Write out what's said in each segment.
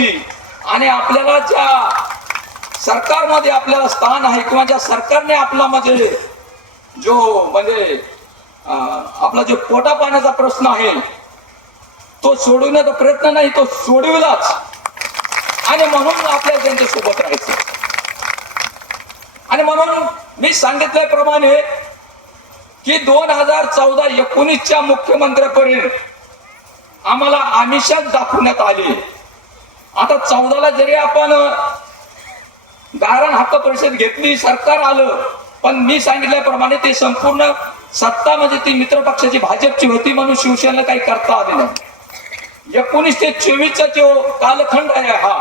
घ्यायची आणि आपल्याला ज्या सरकारमध्ये आपल्याला स्थान आहे किंवा ज्या सरकारने आपला म्हणजे जो म्हणजे आपला जो पोटा पाण्याचा प्रश्न आहे तो सोडवण्याचा प्रयत्न नाही, तो सोडविलाच. आणि म्हणून आपल्याला त्यांच्यासोबत राहायचं. आणि म्हणून मी सांगितल्याप्रमाणे की 2014-19च्या मुख्यमंत्र्यापर्यंत आम्हाला आमिषच दाखवण्यात आली. आता 14ला जरी आपण गायरान हक्क परिषद घेतली, सरकार आलं, पण मी सांगितल्याप्रमाणे ते संपूर्ण सत्ता म्हणजे ती मित्र पक्षाची भाजपची होती म्हणून शिवसेनेला काही करता आले नाही. 19 ते 24चा जो कालखंड आहे हा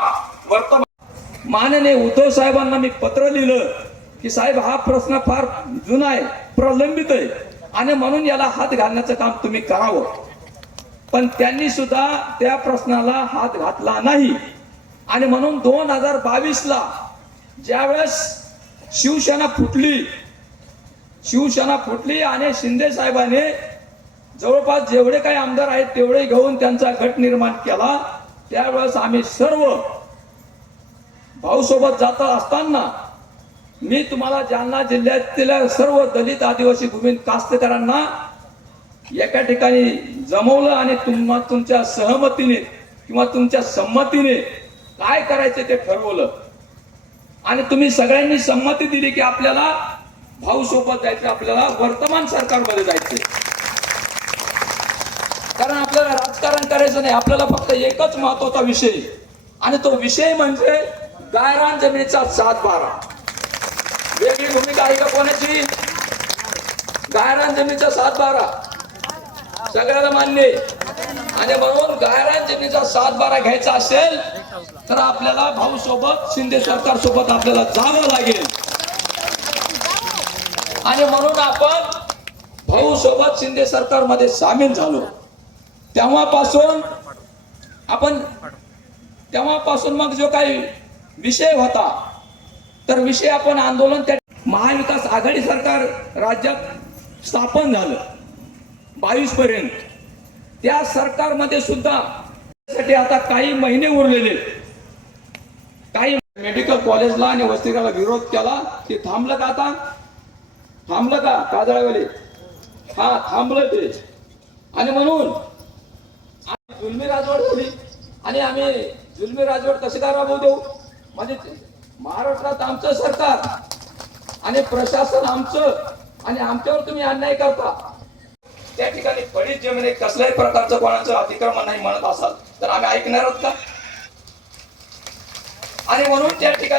वर्तमान माननीय उद्धव साहेबांना मी पत्र लिहिलं की साहेब हा प्रश्न फार जुना आहे, प्रलंबित आहे आणि म्हणून याला हात घालण्याचं काम तुम्ही करावं. पण त्यांनी सुद्धा त्या प्रश्नाला हात घातला नाही. आणि म्हणून 2022ला ज्यावेळेस शिवसेना फुटली आणि शिंदे साहेबांनी जवळपास जेवढे काही आमदार आहेत तेवढे घेऊन त्यांचा गट निर्माण केला. त्यावेळेस आम्ही सर्व भाऊ सोबत जात असताना मी तुम्हाला जालना जिल्ह्यातील सर्व दलित आदिवासी भूमी कास्तकारांना एका ठिकाणी जमवलं आणि तुमच्या सहमतीने किंवा तुमच्या संमतीने काय करायचं ते ठरवलं. आणि तुम्ही सगळ्यांनी संमती दिली की आपल्याला भाऊ सोबत जायचं, आपल्याला वर्तमान सरकारमध्ये जायचं. कारण आपल्याला राजकारण करायचं नाही, आपल्याला फक्त एकच महत्वाचा विषय आणि तो विषय म्हणजे गायरान जमिनीचा 7/12. वेगळी भूमिका आहे का कोणाची? गायरान जमिनीचा 7/12 सगळ्याला मान्य आहे. आणि म्हणून गायरान जमिनीचा 7/12 घ्यायचा असेल तर आपल्याला भाऊ सोबत शिंदे सरकार सोबत आपल्याला जावं लागेल. आणि म्हणून आपण भाऊ सोबत शिंदे सरकारमध्ये सामील झालो. तेव्हापासून मग जो काही विषय होता तर विषय आपण आंदोलन त्या महाविकास आघाडी सरकार राज्यात स्थापन झालं 22 पर्यंत. त्या सरकारमध्ये सुद्धा आता काही महिने उरलेले, काही मेडिकल कॉलेजला आणि वसतिगृहाला विरोध केला. ते थांबलं का? आता थांबलं का काजळावाले? हा थांबलं ते. आणि म्हणून जुलमी राजवट होती आणि आम्ही जुलमी राजवट कशी काय राबवू देऊ? म्हणजे महाराष्ट्रात आमचं सरकार आणि प्रशासन आमचं आणि आमच्यावर तुम्ही अन्याय करता. त्या ठिकाणी पडीत जमिनी कसल्याही प्रकारचं कोणाचं अतिक्रमण नाही म्हणत असाल तर आम्ही ऐकणार आहोत का? आणि म्हणून त्या ठिकाणी